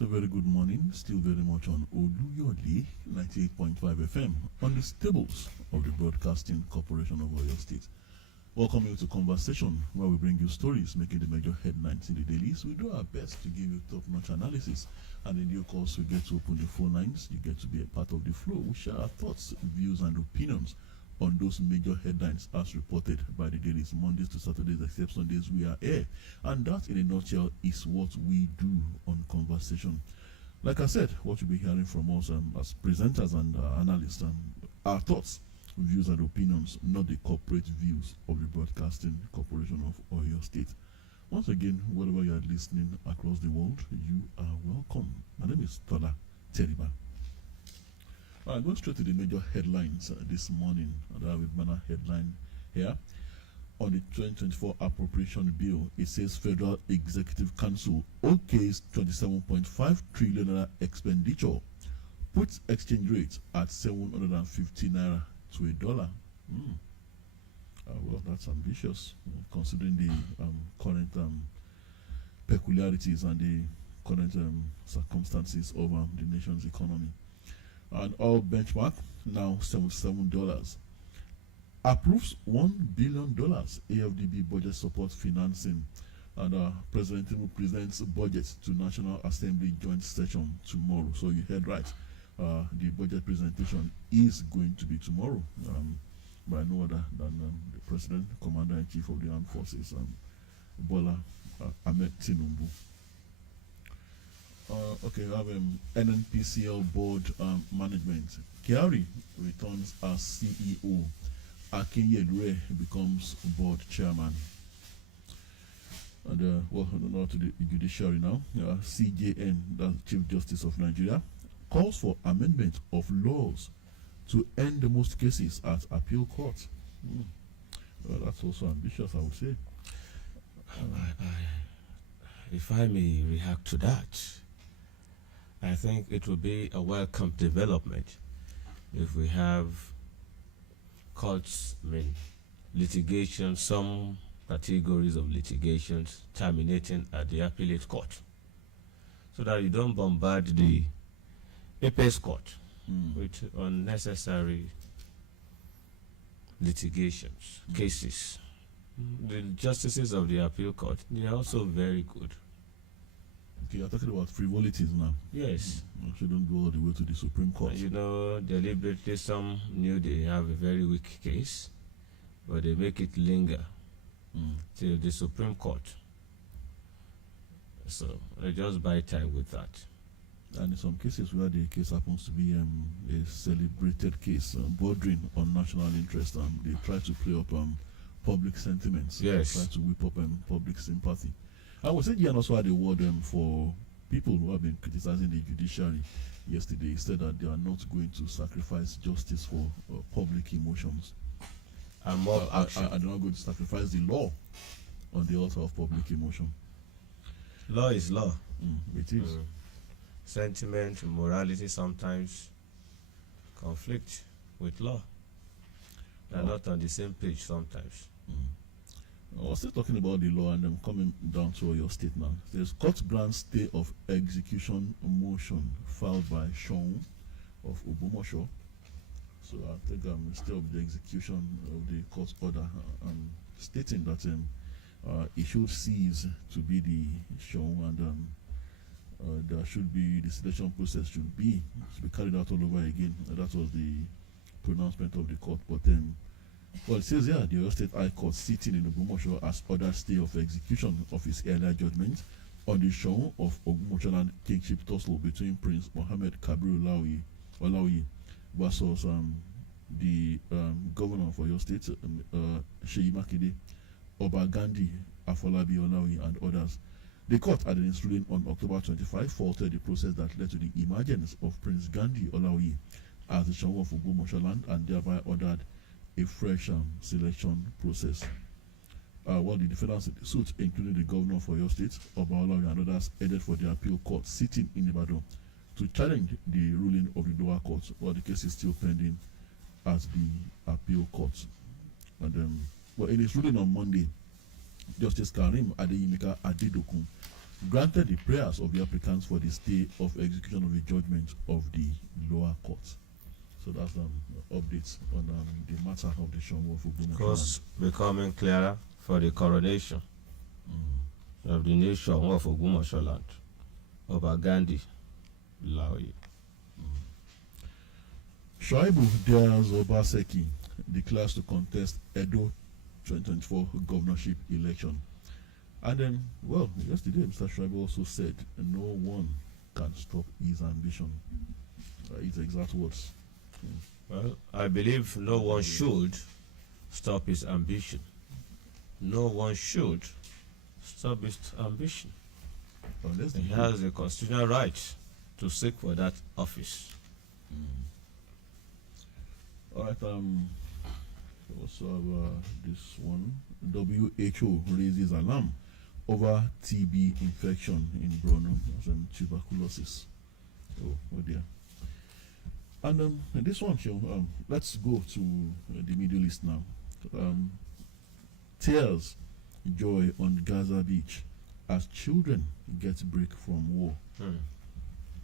a very good morning. Still very much on Oluyole 98.5 FM on the stables of the Broadcasting Corporation of Oyo State. Welcome you to Conversation, where we bring you stories making the major headlines in the dailies. We do our best to give you top-notch analysis, and in due course, we get to open the phone lines. You get to be a part of the flow. We share our thoughts, views, and opinions on those major headlines as reported by the dailies. Mondays to Saturdays, except Sundays, we are here. And that, in a nutshell, is what we do on Conversation. Like I said, what you'll be hearing from us as presenters and analysts, our thoughts, views, and opinions, not the corporate views of the Broadcasting Corporation of Oyo State. Once again, wherever you are listening across the world, you are welcome. My name is Tola Teriba. Alright, going straight to the major headlines this morning. I have a banner headline here. On the 2024 appropriation bill, it says Federal Executive Council okays 27.5 trillion naira expenditure, puts exchange rate at 750 naira to a dollar. Well, that's ambitious, considering the current peculiarities and the current circumstances of the nation's economy. And oil benchmark now $77. Approves $1 billion AFDB budget support financing. And President Tinubu presents budget to National Assembly joint session tomorrow. So you heard right. The budget presentation is going to be tomorrow by no other than the President, Commander-in-Chief of the Armed Forces, Bola Ahmed Tinubu. Okay, we have NNPCL board management. Kiari returns as CEO. Akinyelure becomes board chairman. And now to the judiciary now. CJN, the Chief Justice of Nigeria, calls for amendment of laws to end the most cases at appeal court. Well, that's also ambitious, I would say. If I may react to that, I think it would be a welcome development if we have courts, litigation, some categories of litigations terminating at the appellate court, so that you don't bombard the apex court with unnecessary litigations, cases. The justices of the appeal court, they are also very good. Okay, you're talking about frivolities now. Yes. You shouldn't go all the way to the Supreme Court. Deliberately some knew they have a very weak case, but they make it linger till the Supreme Court. So they just buy time with that. And in some cases where the case happens to be a celebrated case bordering on national interest, they try to play up public sentiments. Yes. Try to whip up public sympathy. I was saying Gian also had a word for people who have been criticizing the judiciary yesterday. He said that they are not going to sacrifice justice for public emotions. And mob action. They're not going to sacrifice the law on the altar of public emotion. Law is law. It is. Sentiment, morality sometimes conflict with law. They're not on the same page sometimes. I was still talking about the law, and I'm coming down to your state now. There's court grant stay of execution motion filed by Seun of Ogbomoso. So I think stay of the execution of the court order, stating that it should cease to be the Seun, and there should be the selection process should be carried out all over again. That was the pronouncement of the court, but well, it says here the Oyo State High Court sitting in Ogbomoso has ordered stay of execution of his earlier judgment on the Seun of Ogbomoso kingship tussle between Prince Mohammed Kabir Olaoye versus the governor of Oyo State, Seyi Makinde, Oba Gandhi Afolabi Olaoye, and others. The court, at its ruling on October 25, faulted the process that led to the emergence of Prince Gandhi Olaoye as the Seun of Ogbomoso land, and thereby ordered a fresh selection process. While the defendants in the suit, including the governor of Oyo State, Oba Olaoye, and others, headed for the appeal court sitting in Ibadan to challenge the ruling of the lower court, while the case is still pending at the appeal court. And in his ruling on Monday, Justice Karim Adeyimika Adedokun granted the prayers of the applicants for the stay of execution of the judgment of the lower court. So that's updates on the matter of the Shomo of Ogbomoso. Course becoming clearer for the coronation of the new Shomo of Ogbomoso land, Oba Gandhi Laoye. Shuaibu Diaz Obaseki declares to contest Edo 2024 governorship election. And then, well, yesterday Mr. Shuaibu also said no one can stop his ambition. His exact words. Well, I believe no one should stop his ambition. No one should stop his ambition. Unless He has a constitutional right to seek for that office. All right. Also this one. WHO raises alarm over TB infection in Borno and tuberculosis. Oh dear. And this one, let's go to the Middle East now. Tears, joy on Gaza beach as children get break from war.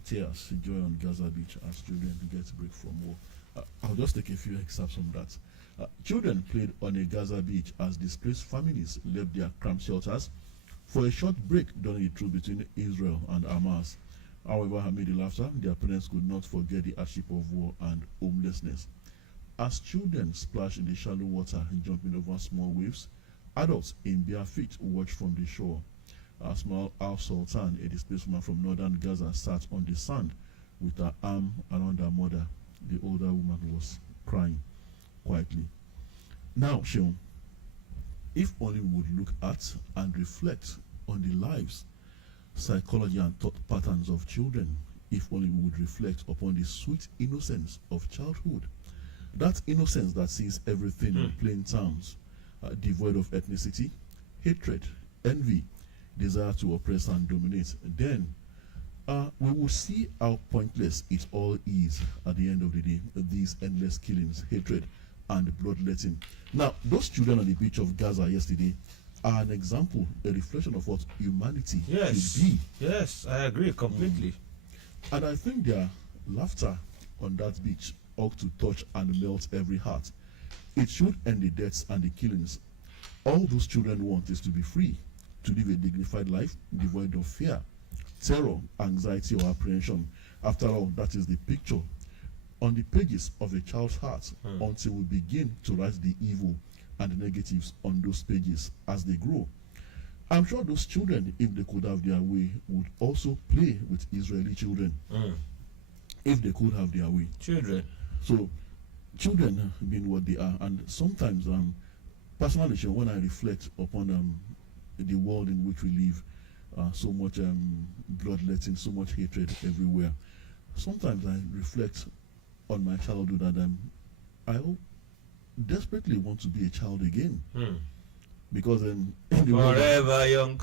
Tears, joy on Gaza beach as children get break from war. I'll just take a few excerpts from that. Children played on a Gaza beach as displaced families left their cramped shelters for a short break during the truce between Israel and Hamas. However, amid the laughter, their parents could not forget the hardship of war and homelessness. As children splashed in the shallow water, jumping over small waves, adults in bare feet watched from the shore. Asmal al-Sultan, a displaced woman from northern Gaza, sat on the sand with her arm around her mother. The older woman was crying quietly. Now, Seun, if only we would look at and reflect on the lives, psychology and thought patterns of children, if only we would reflect upon the sweet innocence of childhood, that innocence that sees everything in plain terms, devoid of ethnicity, hatred, envy, desire to oppress and dominate, then we will see how pointless it all is at the end of the day, these endless killings, hatred, and bloodletting. Now, those children on the beach of Gaza yesterday are an example, a reflection of what humanity should be. Yes, I agree completely. And I think their laughter on that beach ought to touch and melt every heart. It should end the deaths and the killings. All those children want is to be free, to live a dignified life devoid of fear, terror, anxiety, or apprehension. After all, that is the picture on the pages of a child's heart until we begin to write the evil and the negatives on those pages as they grow. I'm sure those children, if they could have their way, would also play with Israeli children. If they could have their way. Children. So, children being what they are, and sometimes, personally, when I reflect upon the world in which we live, so much bloodletting, so much hatred everywhere, sometimes I reflect on my childhood and I desperately want to be a child again. Because forever young.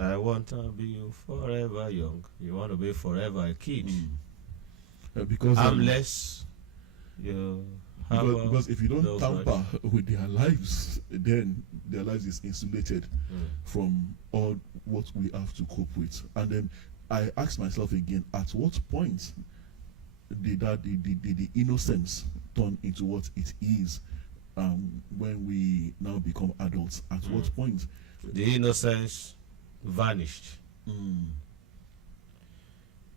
I want to be forever young. You want to be forever a kid. Because harmless. Because if you don't tamper with their lives, then their lives is insulated from all what we have to cope with. And then I ask myself again, at what point did the innocence turn into what it is when we now become adults? At what point? The innocence vanished.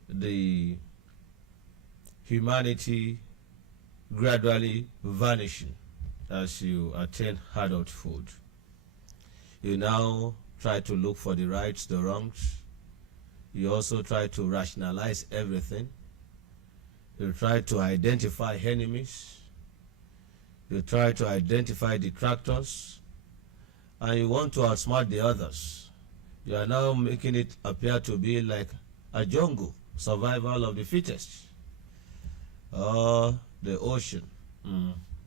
The humanity gradually vanishing as you attain adulthood. You now try to look for the rights, the wrongs. You also try to rationalize everything. You try to identify enemies. You try to identify detractors. And you want to outsmart the others. You are now making it appear to be like a jungle, survival of the fittest. The ocean.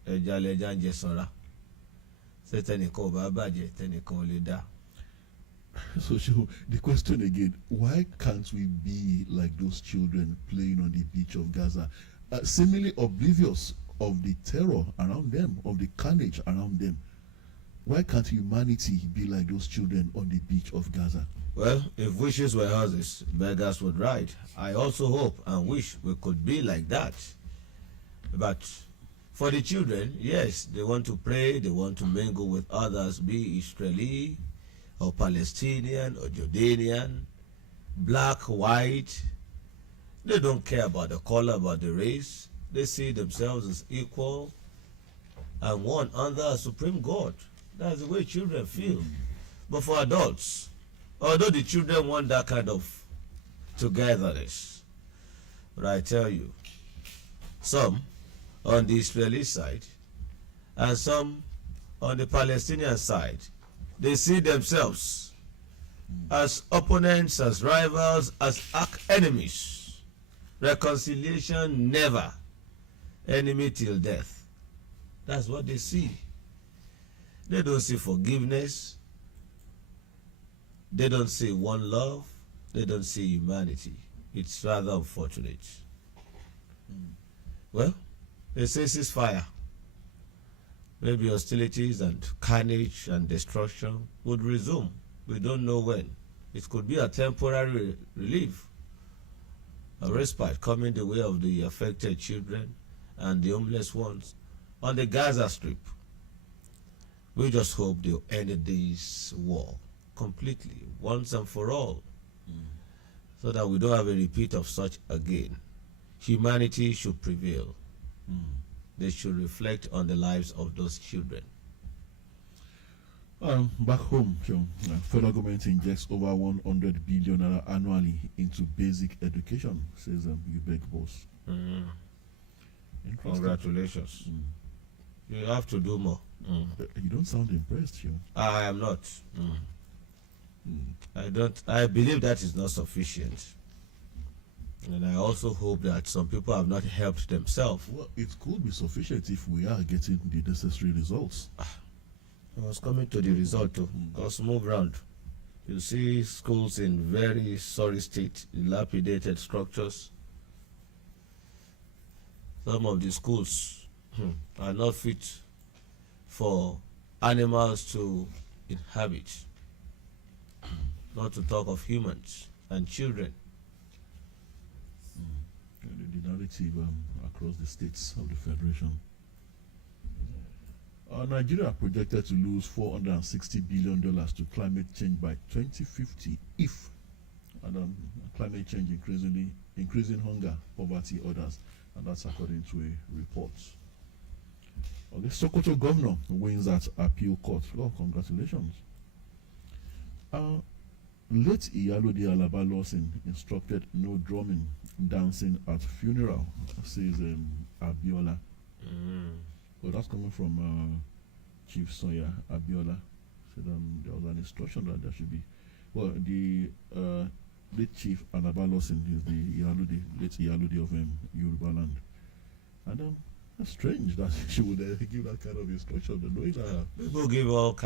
Ẹja lẹja ń jẹ sanra. Ṣé tẹnìkan ò bá bàjẹ́, tẹnìkan ò lè dá. So the question again, why can't we be like those children playing on the beach of Gaza, seemingly oblivious of the terror around them, of the carnage around them? Why can't humanity be like those children on the beach of Gaza? Well, if wishes were horses, beggars would ride. I also hope and wish we could be like that. But for the children, yes, they want to pray, they want to mingle with others, be Israeli or Palestinian or Jordanian, black, white. They don't care about the color, about the race. They see themselves as equal and one under a supreme God. That's the way children feel. But for adults, although the children want that kind of togetherness, but I tell you, some on the Israeli side and some on the Palestinian side, they see themselves as opponents, as rivals, as arch enemies. Reconciliation never. Enemy till death. That's what they see. They don't see forgiveness. They don't see one love. They don't see humanity. It's rather unfortunate. Well, they say ceasefire. Maybe hostilities and carnage and destruction would resume. We don't know when. It could be a temporary relief, a respite coming the way of the affected children and the homeless ones on the Gaza Strip. We just hope they'll end this war completely, once and for all, so that we don't have a repeat of such again. Humanity should prevail. They should reflect on the lives of those children. Back home, federal government injects over 100 billion naira annually into basic education, says UBEC boss. Congratulations. You have to do more. You don't sound impressed, I am not. I believe that is not sufficient. And I also hope that some people have not helped themselves. Well, it could be sufficient if we are getting the necessary results. I was coming to the result too. Because move round. You see schools in very sorry state, dilapidated structures. Some of the schools are not fit for animals to inhabit. Not to talk of humans and children. The narrative across the states of the Federation. Nigeria projected to lose $460 billion to climate change by 2050 if climate change increasing hunger, poverty, others, and that's according to a report. The Sokoto governor wins at appeal court. Oh, congratulations. Late Iyalode Alaba Lawson instructed no drumming, dancing at funeral, says Abiola. Well, that's coming from Chief Soya Abiola. Said there was an instruction that there should be. Well, the late Chief Alaba Lawson is the late Iyalode of Yoruba land. And that's strange that she would give that kind of instruction. People give all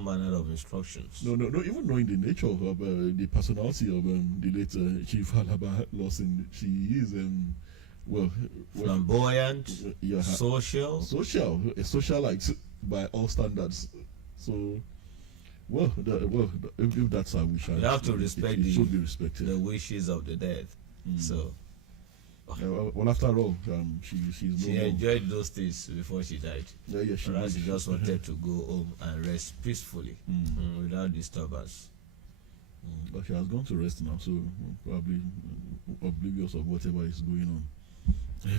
manner of instructions. No, even knowing the nature of the personality of the late Chief Alaba Lawson, she is flamboyant, social, a socialite by all standards. So, if that's our wish, you have to respect it should be respected. The wishes of the dead. So. Well, after all, she enjoyed those things before she died. Yeah, she just wanted to go home and rest peacefully without disturbance. But she has gone to rest now, so probably oblivious of whatever is going on.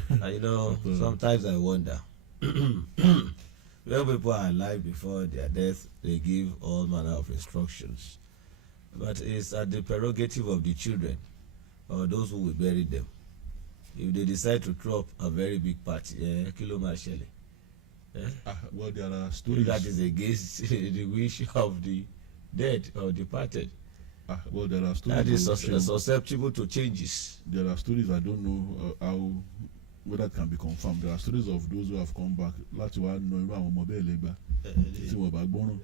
And sometimes I wonder when people are alive before their death, they give all manner of instructions, but it's at the prerogative of the children or those who will bury them. If they decide to throw up a very big party, kilo mashele. Well, there are stories that is against the wish of the dead or departed. Well, there are stories that is susceptible to changes. There are stories I don't know whether it can be confirmed. There are stories of those who have come back. Láti wá ná irú àwọn ọmọ bẹ́ẹ̀ lẹ́gbàá tí wọ́n bá gbọ́ràn.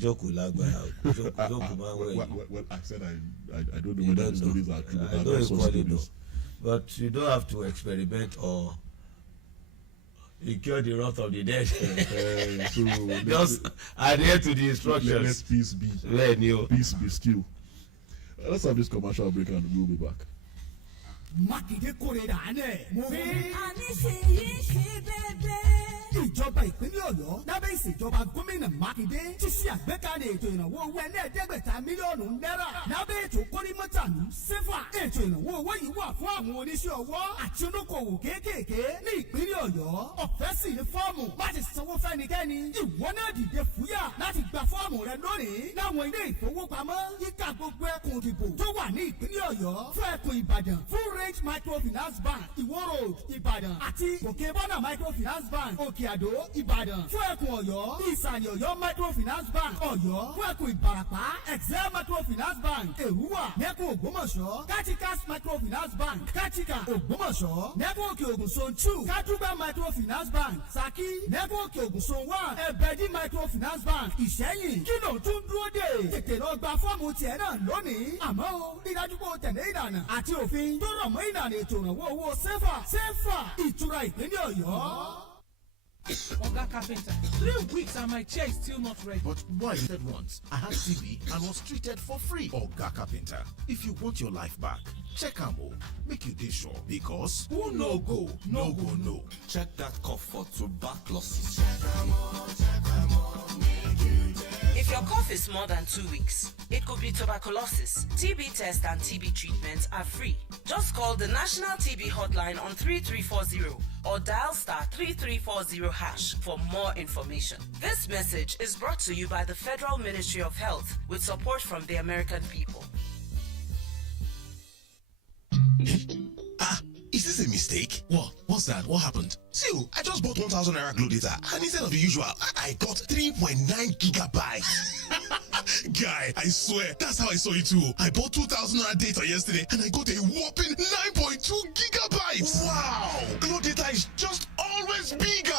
Jókòó lágbára. Jókòó máa ń wẹ̀yìn. Well, I said I don't know whether the stories are true. I don't equally know. But you don't have to experiment or He cured the wrath of the dead. So Just adhere to the let instructions. peace be. When you Peace be still. Let's have this commercial break and we'll be back. Mákindé kórè dànù. mo rí. àní ṣèyí ṣe bẹ́ẹ̀. ìjọba ìpínlẹ̀ ọ̀yọ́ lábẹ́ ìṣèjọba gómìnà mákindé ti ṣe àgbékalẹ̀ ètò ìrànwọ́ owó ẹlẹ́ẹ̀ẹ́dẹ́gbẹ̀ta mílíọ̀nù náírà lábẹ́ ètò kórìmọ́tàlú sefa. ètò ìrànwọ́ owó yìí wà fún àwọn oníṣẹ́ ọwọ́ àti olókoòwò kéékèèké ní ìpínlẹ̀ ọ̀yọ́. ọ̀fẹ́ sì ni fọ́ọ̀mù láti sanwó fẹ́nikẹ́ni. ìwọ náà dìde fúyà láti gba fọ́ọ̀mù rẹ lónìí láwọn ilé ìfowópamọ́ yíká gbogbo ẹkùn òdìbò tó wà ní ìpínlẹ̀ ọ̀yọ́. fún ẹkùn ìbàdàn full range microfinance bank ìwó road ìbàdàn àti òkèbọ́nà microfinance bank òkè àdó ìbàdàn. fún ẹkùn ọ̀yọ́ ìsàlẹ̀ ọ̀yọ́ microfinance bank ọ̀yọ́. fún ẹkùn ìbàràpá excel microfinance bank èrúwà nẹ́kùn ògbómọ̀ṣọ́ katikas microfinance bank katika ògbómọ̀ṣọ́ nẹ́kùn òkè ògùn zone two kátúgbà microfinance bank saki nẹ́kùn òkè ògùn zone one ẹ̀bẹ̀dì microfinance bank ìṣẹ́yìn kí ló tún dúró dé tètè lọ gba fọ́ọ̀mù tiẹ̀ náà lónìí. àmọ́ o rí dájú pé o tẹ̀lé ìlànà àti òfin tó rọ̀ mọ́ ìlànà ètò ìrànwọ́ owó sefa ìtura ìpínlẹ̀ ọ̀yọ́. Oga Carpenter, 3 weeks and my chair is still not ready. But why said once I had TB and was treated for free? Oga Carpenter, if you want your life back, check Amo. Make you dey sure because who no go, no go no. Check that cough for tuberculosis. If your cough is more than 2 weeks, it could be tuberculosis. TB test and TB treatment are free. Just call the National TB Hotline on 3340 or dial *3340# for more information. This message is brought to you by the Federal Ministry of Health with support from the American people. Is this a mistake? What? What's that? What happened? See, I just bought 1,000 naira glow data, and instead of the usual, I got 3.9 gigabytes. Guy, I swear, that's how I saw it too. I bought 2,000 naira data yesterday, and I got a whopping 9.2 gigabytes. Wow! Glow data is just always bigger.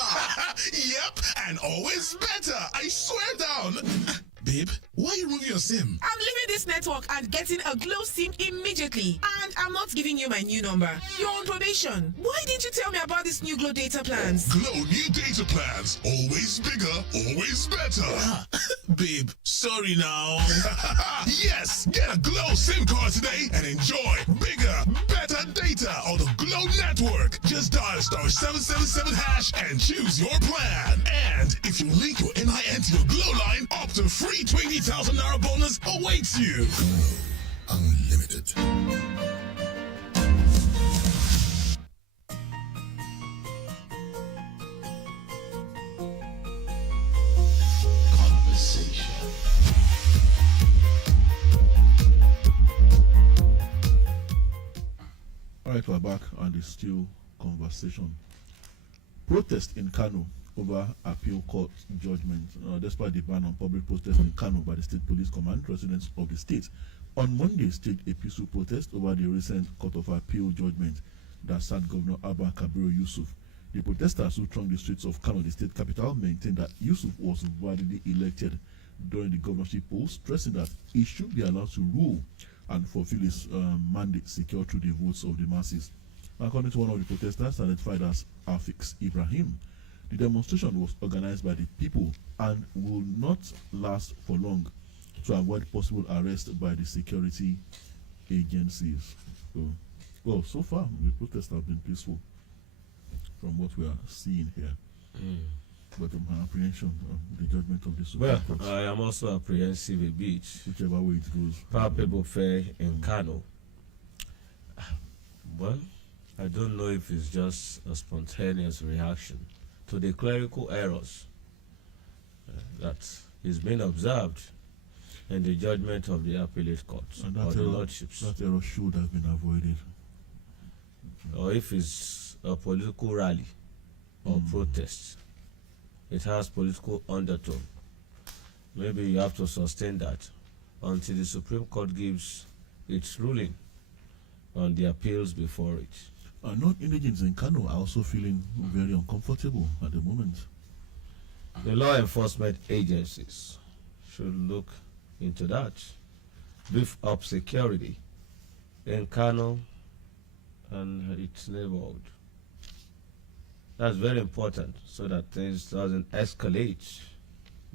Yep, and always better. I swear down. Babe, why are you moving your SIM? I'm leaving this network and getting a Glow SIM immediately. And I'm not giving you my new number. You're on probation. Why didn't you tell me about these new Glow data plans? Glow new data plans. Always bigger, always better. Babe, sorry now. Yes, get a Glow SIM card today and enjoy bigger, better data on the Glow network. Just dial *777# and choose your plan. And if you link your NIN to your Glow line, up to free 20,000 naira bonus awaits you. Unlimited. Conversation. All right, we're back on the still conversation. Protest in Kano over appeal court judgment. Despite the ban on public protest in Kano by the State Police Command, residents of the state on Monday staged a peaceful protest over the recent Court of Appeal judgment that sacked Governor Abba Kabiru Yusuf. The protesters who thronged the streets of Kano, the state capital, maintained that Yusuf was validly elected during the governorship polls, stressing that he should be allowed to rule and fulfill his mandate secured through the votes of the masses. According to one of the protesters, identified as Afix Ibrahim, the demonstration was organized by the people and will not last for long to avoid possible arrest by the security agencies. So far, the protests have been peaceful from what we are seeing here. But my apprehension of the judgment of the Supreme Court. I am also apprehensive a bit. Whichever way it goes. Palpable fair in Kano. Well, I don't know if it's just a spontaneous reaction to the clerical errors that is being observed in the judgment of the appellate courts And or that the error, lordships. that error should have been avoided. Or if it's a political rally or protest, it has political undertone. Maybe you have to sustain that until the Supreme Court gives its ruling on the appeals before it. Non-indigents in Kano are also feeling very uncomfortable at the moment. The law enforcement agencies should look into that. Beef up security in Kano and its neighborhood. That's very important so that things doesn't escalate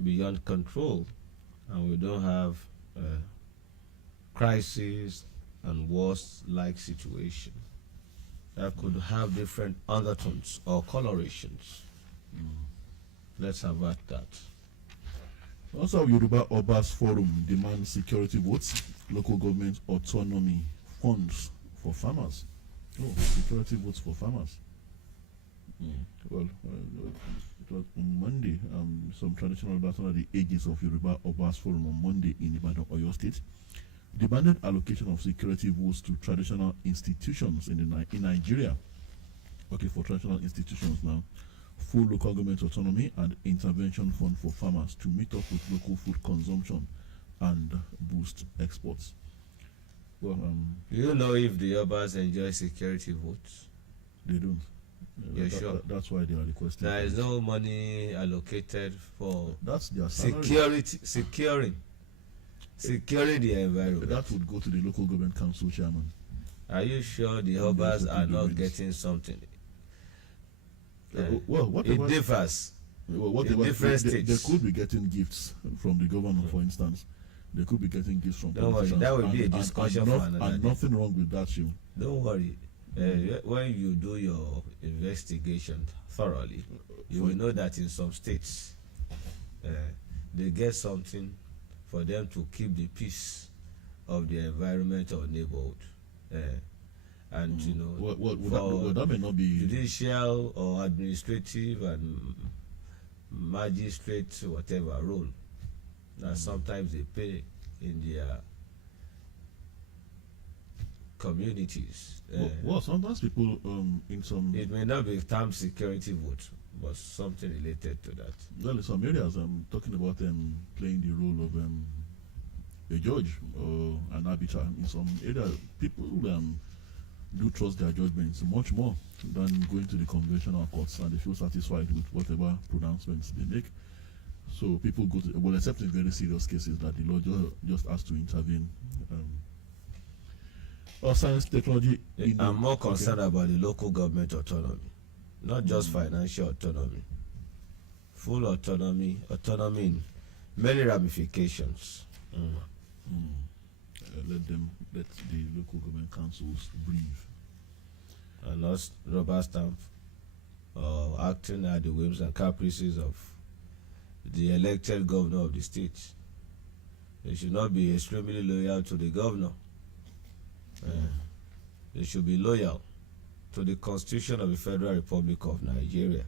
beyond control and we don't have crisis and wars like situation that could have different undertones or colorations. Let's avert that. Also, Yoruba Obas Forum demands security votes, local government autonomy, funds for farmers. Oh, security votes for farmers. Well, it was on Monday. Some traditional leaders under the aegis of Yoruba Obas Forum on Monday in Ibadan, Oyo State, demanded allocation of security votes to traditional institutions in Nigeria. Okay, for traditional institutions now, full local government autonomy and intervention fund for farmers to meet up with local food consumption and boost exports. Well, do you know if the Obas enjoy security votes? They don't. You're sure? That's why they are requesting. There is no money allocated for that's their salary. Securing the environment. That would go to the local government council chairman. Are you sure the Obas are not getting something? Well, whatever, it differs. Whatever, in different states. They could be getting gifts from the governor, for instance. They could be getting gifts from Don't worry, that will be a discussion for another day. And nothing wrong with that, you. Don't worry. When you do your investigation thoroughly, you will know that in some states, they get something for them to keep the peace of the environment or neighborhood. And you know, that may not be judicial or administrative and magistrate whatever role that sometimes they pay in their communities. Well, sometimes people in some it may not be termed security vote, but something related to that. Well, in some areas, I'm talking about playing the role of a judge or an arbiter. In some areas, people do trust their judgments much more than going to the conventional courts, and they feel satisfied with whatever pronouncements they make. So people go to, well, except in very serious cases that the law just has to intervene. Or science, technology. I'm more concerned about the local government autonomy, not just financial autonomy. Full autonomy in many ramifications. Let the local government councils breathe. And not rubber stamp or acting at the whims and caprices of the elected governor of the state. They should not be extremely loyal to the governor. They should be loyal to the Constitution of the Federal Republic of Nigeria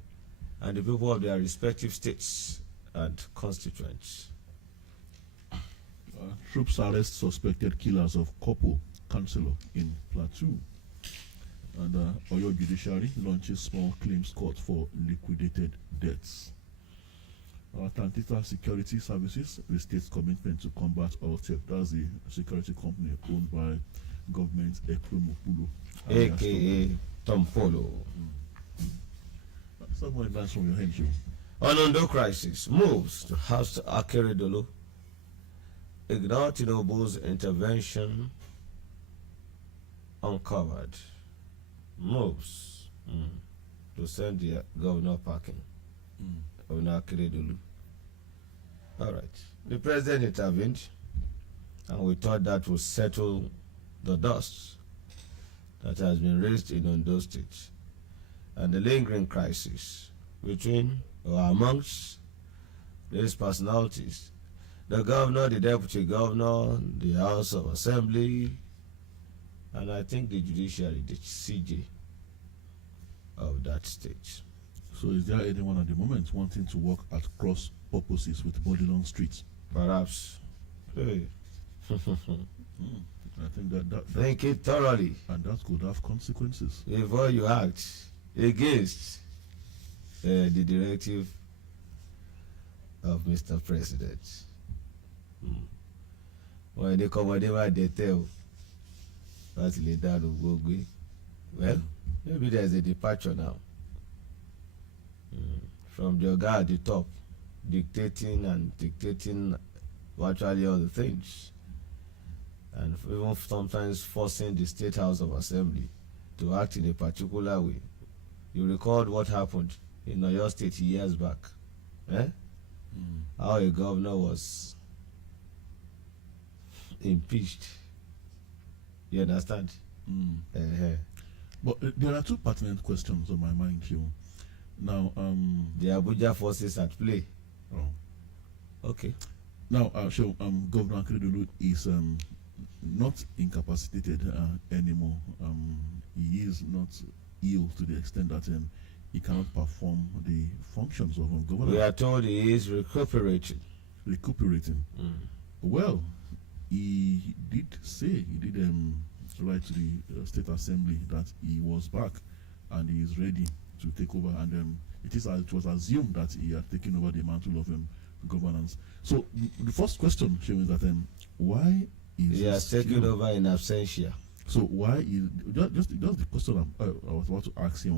and the people of their respective states and constituents. Troops arrest suspected killers of couple councillor in Plateau. And Oyo Judiciary launches small claims court for liquidated debts. Tantita Security Services restates commitment to combat all theft. That's the security company owned by government Ekwemopulo, aka Tom Polo. Someone advance from your hand, Joe. Onondo crisis moves to house Akeredolu. Ignore Tinubu's intervention uncovered. Moves to send the governor packing of Akeredolu. All right. The president intervened, and we thought that would settle the dust that has been raised in Ondo State and the lingering crisis between or amongst these personalities. The governor, the deputy governor, the House of Assembly, and I think the judiciary, the CJ of that state. So is there anyone at the moment wanting to work at cross purposes with Bodilon Street? Perhaps. Hey. I think that think it thoroughly. And that could have consequences. Before you act against the directive of Mr. President. When they come whatever they tell, that's later to go away. Well, maybe there's a departure now. From the guy at the top, dictating virtually all the things. And even sometimes forcing the State House of Assembly to act in a particular way You recalled what happened in Oyo State years back. Eh? How a governor was impeached. You understand? Uh-huh. But there are two pertinent questions on my mind here. Now, The Abuja forces at play. oh, Okay. now, Governor Akeredolu is not incapacitated anymore. He is not ill to the extent that he cannot perform the functions of governor. We are told he is recuperating. Recuperating. Well, he did write to the State Assembly that he was back and he is ready to take over. And it was assumed that he had taken over the mantle of governance. So the first question, Shehu, is that why is He has taken over in absentia. So why is just the question I was about to ask him?